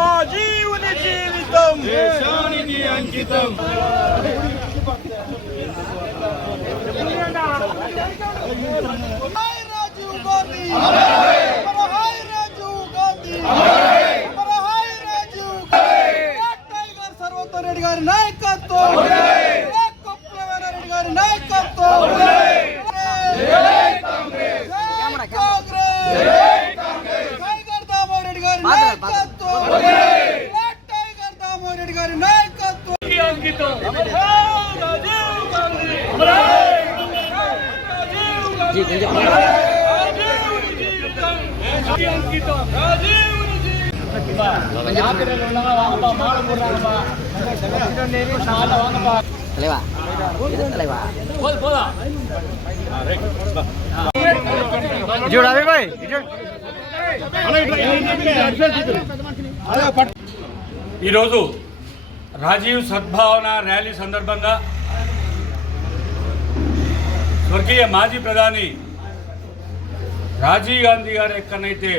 రాజీవుని జీవితం దేశానికి అంకితం. రాజీవ్ గాంధీ, రాజీవ్ గాంధీ, టైగర్ సర్వోత్తమ రెడ్డి గారి నాయకత్వం, రెడ్డి గారి నాయకత్వం, టైగర్ దామోదర్ రెడ్డి గారి నాయకత్వం, టైగర్ దామోదర్ రెడ్డి గారి నాయకత్వం అంకితం. ఈరోజు రాజీవ్ సద్భావన ర్యాలీ సందర్భంగా స్వర్గీయ మాజీ ప్రధాని రాజీవ్ గాంధీ గారు ఎక్కడైతే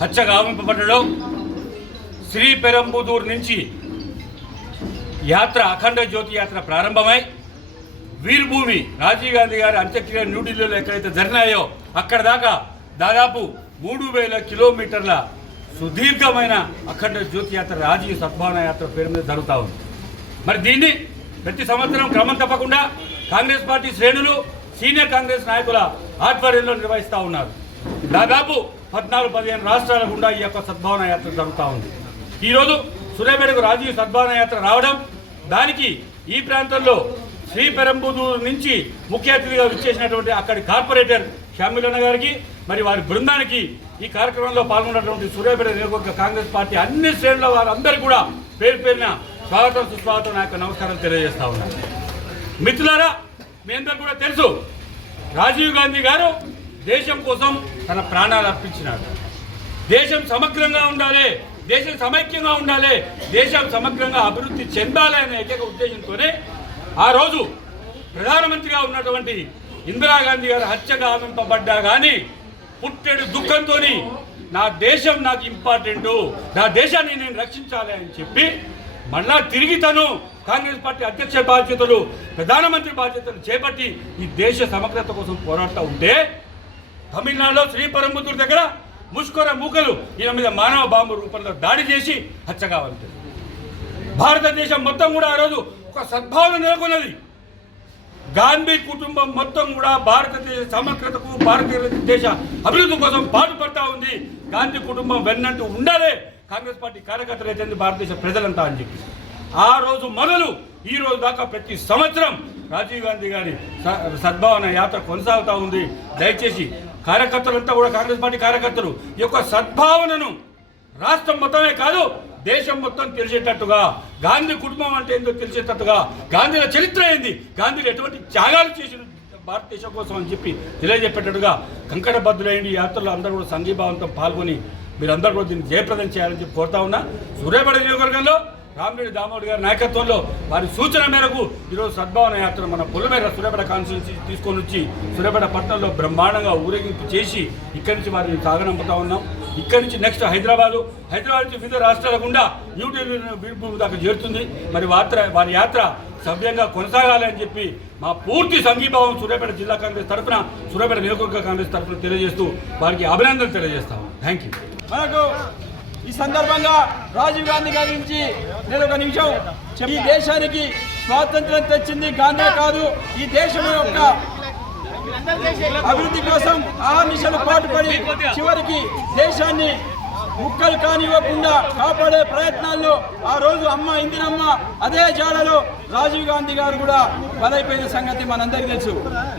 హత్య గావింపబడ్డాడో శ్రీ పెరంబుదూర్ నుంచి యాత్ర అఖండ జ్యోతి యాత్ర ప్రారంభమై వీర్భూమి రాజీవ్ గాంధీ గారి అంత్యక్రియలు న్యూఢిల్లీలో ఎక్కడైతే జరిగినాయో అక్కడ దాకా దాదాపు 3000 కిలోమీటర్ల సుదీర్ఘమైన అఖండ జ్యోతి యాత్ర రాజీవ్ సద్భావన యాత్ర పేరు మీద జరుగుతూ ఉంది. మరి దీన్ని ప్రతి సంవత్సరం క్రమం తప్పకుండా కాంగ్రెస్ పార్టీ శ్రేణులు సీనియర్ కాంగ్రెస్ నాయకుల ఆధ్వర్యంలో నిర్వహిస్తూ ఉన్నారు. దాదాపు 14-15 రాష్ట్రాల గుండా ఈ యొక్క సద్భావన యాత్ర జరుగుతూ ఉంది. ఈరోజు సూర్యాపేటకు రాజీవ్ సద్భావన యాత్ర రావడం, దానికి ఈ ప్రాంతంలో శ్రీ పెరంబుదూర్ నుంచి ముఖ్య అతిథిగా విచ్చేసినటువంటి అక్కడి కార్పొరేటర్ షామిలన్న గారికి మరి వారి బృందానికి ఈ కార్యక్రమంలో పాల్గొన్నటువంటి సూర్యాపేట నియోజకవర్గ కాంగ్రెస్ పార్టీ అన్ని శ్రేణుల వారందరూ కూడా పేరు పేరున స్వాగతం సుస్వాగతం నా యొక్క నమస్కారం తెలియజేస్తా ఉన్నారు. మిత్రులారా, మీ అందరూ కూడా తెలుసు, రాజీవ్ గాంధీ గారు దేశం కోసం తన ప్రాణాలు అర్పించినారు. దేశం సమగ్రంగా ఉండాలి, దేశం సమైక్యంగా ఉండాలి, దేశం సమగ్రంగా అభివృద్ధి చెందాలి అనే ఏకైక ఉద్దేశంతోనే ఆ రోజు ప్రధానమంత్రిగా ఉన్నటువంటి ఇందిరాగాంధీ గారు హత్య గావింపబడ్డా కానీ పుట్టెడు దుఃఖంతో నా దేశం నాకు ఇంపార్టెంటు, నా దేశాన్ని నేను రక్షించాలి అని చెప్పి మళ్ళా తిరిగి తను కాంగ్రెస్ పార్టీ అధ్యక్ష బాధ్యతలు, ప్రధానమంత్రి బాధ్యతలు చేపట్టి ఈ దేశ సమగ్రత కోసం పోరాడుతూ ఉంటే తమిళనాడులో శ్రీపెరంబుదూర్ దగ్గర ముష్కర మూకలు ఈయన మీద మానవ బాంబు రూపంలో దాడి చేసి హత్యగా ఉంటుంది. భారతదేశం మొత్తం కూడా ఆ రోజు ఒక సద్భావన నెలకొన్నది. గాంధీ కుటుంబం మొత్తం కూడా భారతదేశ సమగ్రతకు, భారతదేశ అభివృద్ధి కోసం పాటుపడతా ఉంది. గాంధీ కుటుంబం వెన్నంటూ ఉండాలి కాంగ్రెస్ పార్టీ కార్యకర్తలు అయితే భారతదేశ ప్రజలంతా అని చెప్పి ఆ రోజు మొదలు ఈ రోజు దాకా ప్రతి సంవత్సరం రాజీవ్ గాంధీ గారి సద్భావన యాత్ర కొనసాగుతూ ఉంది. దయచేసి కార్యకర్తలంతా కూడా కాంగ్రెస్ పార్టీ కార్యకర్తలు ఈ యొక్క సద్భావనను రాష్ట్రం మొత్తమే కాదు దేశం మొత్తం తెలిసేటట్టుగా, గాంధీ కుటుంబం అంటే ఏందో తెలిసేటట్టుగా, గాంధీల చరిత్ర ఏంది, గాంధీలు ఎటువంటి త్యాగాలు చేసిన భారతదేశం కోసం అని చెప్పి తెలియజెప్పేటట్టుగా కంకణబద్దులైన యాత్రలో అందరూ కూడా సంఘీభావంతో పాల్గొని మీరందరూ కూడా దీన్ని జయప్రదం చేయాలని చెప్పి కోరుతా ఉన్నా. సూర్యాపేట నియోజకవర్గంలో రామిరెడ్డి దామోదర్ గారి నాయకత్వంలో వారి సూచన మేరకు ఈరోజు సద్భావన యాత్ర మన పుల్లమేర సూర్యాపేట కాన్స్టిట్యున్సీ తీసుకొని వచ్చి సూర్యాపేట పట్టణంలో బ్రహ్మాండంగా ఊరేగింపు చేసి ఇక్కడి నుంచి వారిని సాగనంపుతా ఉన్నాం. ఇక్కడి నుంచి నెక్స్ట్ హైదరాబాద్ నుంచి వివిధ రాష్ట్రాల గుండా న్యూఢిల్లీ వీర్భూమి దాకా చేరుతుంది. మరి వారి యాత్ర సభ్యంగా కొనసాగాలి అని చెప్పి మా పూర్తి సంఘీభావం సూర్యాపేట జిల్లా కాంగ్రెస్ తరఫున, సూర్యాపేట నియోజకవర్గ కాంగ్రెస్ తరఫున తెలియజేస్తూ వారికి అభినందనలు తెలియజేస్తాము. Thank you. మనకు ఈ సందర్భంగా రాజీవ్ గాంధీ గారి నుంచి నేను ఒక నిమిషం, ఈ దేశానికి స్వాతంత్రం తెచ్చింది గాంధీ కాదు, ఈ దేశం యొక్క అభివృద్ధి కోసం ఆహర్నిశలు పాటుపడి చివరికి దేశాన్ని ముక్కలు కానివ్వకుండా కాపాడే ప్రయత్నాల్లో ఆ రోజు అమ్మ ఇందిరమ్మ అదే జాడలో రాజీవ్ గాంధీ గారు కూడా బలైపోయిన సంగతి మనందరికీ తెలుసు.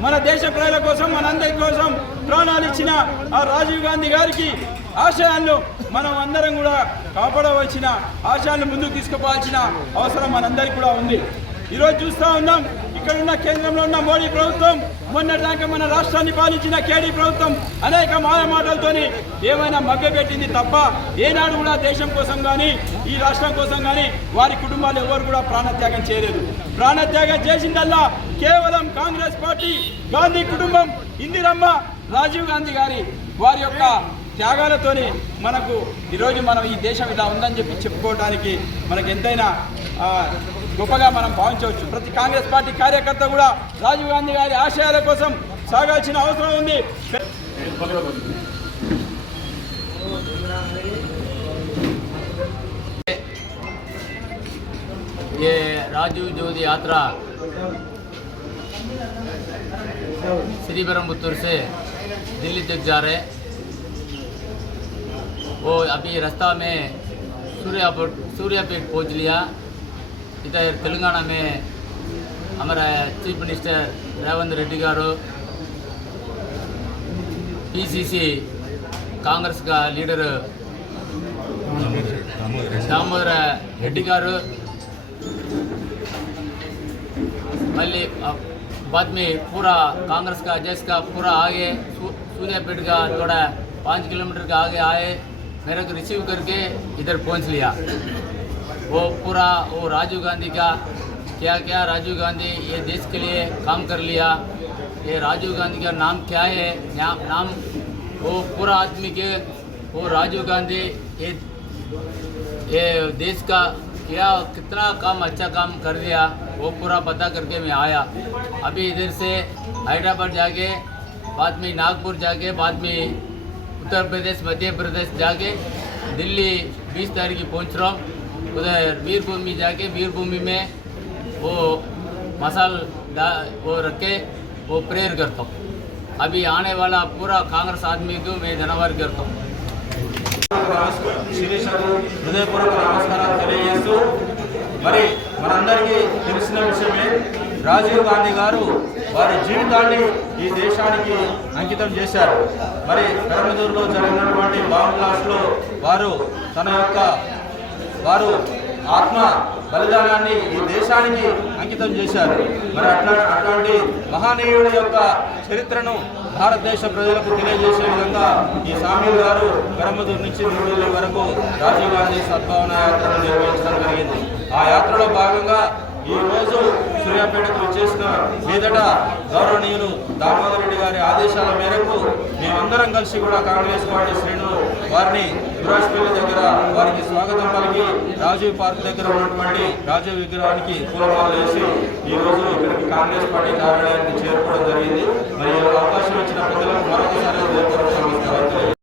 మన దేశ ప్రజల కోసం, మనందరి కోసం ప్రాణాలు ఇచ్చిన ఆ రాజీవ్ గాంధీ గారికి ఆశయాలను మనం అందరం కూడా కాపాడవలసిన, ఆశయాలను ముందుకు తీసుకుపోవాల్సిన అవసరం మనందరికీ కూడా ఉంది. ఈరోజు చూస్తూ ఉన్నాం, ఇక్కడున్న కేంద్రంలో ఉన్న మోడీ ప్రభుత్వం, మొన్నటిదాకా మన రాష్ట్రాన్ని పాలించిన కేడీ ప్రభుత్వం అనేక మాటలతోని ఏమైనా మభ్యపెట్టింది తప్ప ఏనాడు కూడా దేశం కోసం కానీ ఈ రాష్ట్రం కోసం కానీ వారి కుటుంబాలు ఎవరు కూడా ప్రాణత్యాగం చేయలేదు. ప్రాణత్యాగం చేసిందల్లా కేవలం కాంగ్రెస్ పార్టీ, గాంధీ కుటుంబం, ఇందిరమ్మ రాజీవ్ గాంధీ వారి యొక్క త్యాగాలతోని మనకు ఈరోజు మనం ఈ దేశం ఇలా ఉందని చెప్పి చెప్పుకోవడానికి మనకు ఎంతైనా గొప్పగా మనం భావించవచ్చు. ప్రతి కాంగ్రెస్ పార్టీ కార్యకర్త కూడా రాజీవ్ గాంధీ గారి ఆశయాల కోసం సాగాల్సిన అవసరం ఉంది. ये राजीव ज्योति यात्रा श्रीपेरुम्बुदूर से दिल्ली तक जा रहे। वो अभी रास्ता में सूर्यापेट पहुंच लिया। इधर तेलंगाना में हमारा चीफ मिनिस्टर रेवंत रेड्डी गारू, पीसीसी कांग्रेस का लीडर दामोदर रेड्डी गारू, मल्ली बाद में पूरा कांग्रेस का अध्यक्ष का पूरा आगे सूर्यापेट का थोड़ा 5 किलोमीटर का आगे आए, मेरे को रिसीव करके इधर पहुंच लिया। वो पूरा वो राजीव गांधी का क्या क्या राजीव गांधी ये देश के लिए काम कर लिया। ये राजीव गांधी का नाम क्या है, नाम वो पूरा आदमी के वो राजीव गांधी ये देश का क्या कितना काम अच्छा काम कर दिया वो पूरा पता करके मैं आया। अभी इधर से हैदराबाद जाके बाद में नागपुर जाके बाद में उत्तर प्रदेश मध्य प्रदेश जाके दिल्ली 20 तारीख की पहुँच रहा हूँ। उधर वीरभूमि जाके वीरभूमि में वो मसाल वो रख के वो प्रेयर करता हूँ। अभी आने वाला पूरा कांग्रेस आदमी को मैं धन्यवाद करता हूँ। హృదయపూర్వక నమస్కారాలు తెలియజేస్తూ మరి మనందరికీ తెలిసిన విషయమే రాజీవ్ గాంధీ గారు వారి జీవితాన్ని ఈ దేశానికి అంకితం చేశారు. మరి పెరంబదూరులో జరిగినటువంటి బాంబ్ బ్లాస్ట్లో వారు వారు ఆత్మ బలిదానాన్ని ఈ దేశానికి అంకితం చేశారు. మరి అట్లాంటి మహనీయుడి యొక్క చరిత్రను భారతదేశ ప్రజలకు తెలియజేసే విధంగా ఈ సామీల్ గారు పెరంబదూరు నుంచి న్యూఢిల్లీ వరకు రాజీవ్ గాంధీ సద్భావన యాత్రను నిర్వహించడం జరిగింది. ఆ యాత్రలో భాగంగా ఈరోజు సూర్యాపేటకు వచ్చేసిన మీదట గౌరవనీయులు దామోదర్ రెడ్డి గారి ఆదేశాల మేరకు మేమందరం కలిసి కూడా కాంగ్రెస్ పార్టీ శ్రేణులు వారిని గురాజ్పల్లి దగ్గర వారికి స్వాగతం పలికి రాజీవ్ పార్క్ దగ్గర ఉన్నటువంటి రాజీవ్ విగ్రహానికి పూలమాలలు వేసి ఈరోజు ఇక్కడికి కాంగ్రెస్ పార్టీ కార్యాలయానికి చేరుకోవడం జరిగింది. మరి అవకాశం ఇచ్చిన ప్రజలకు మరొకసారి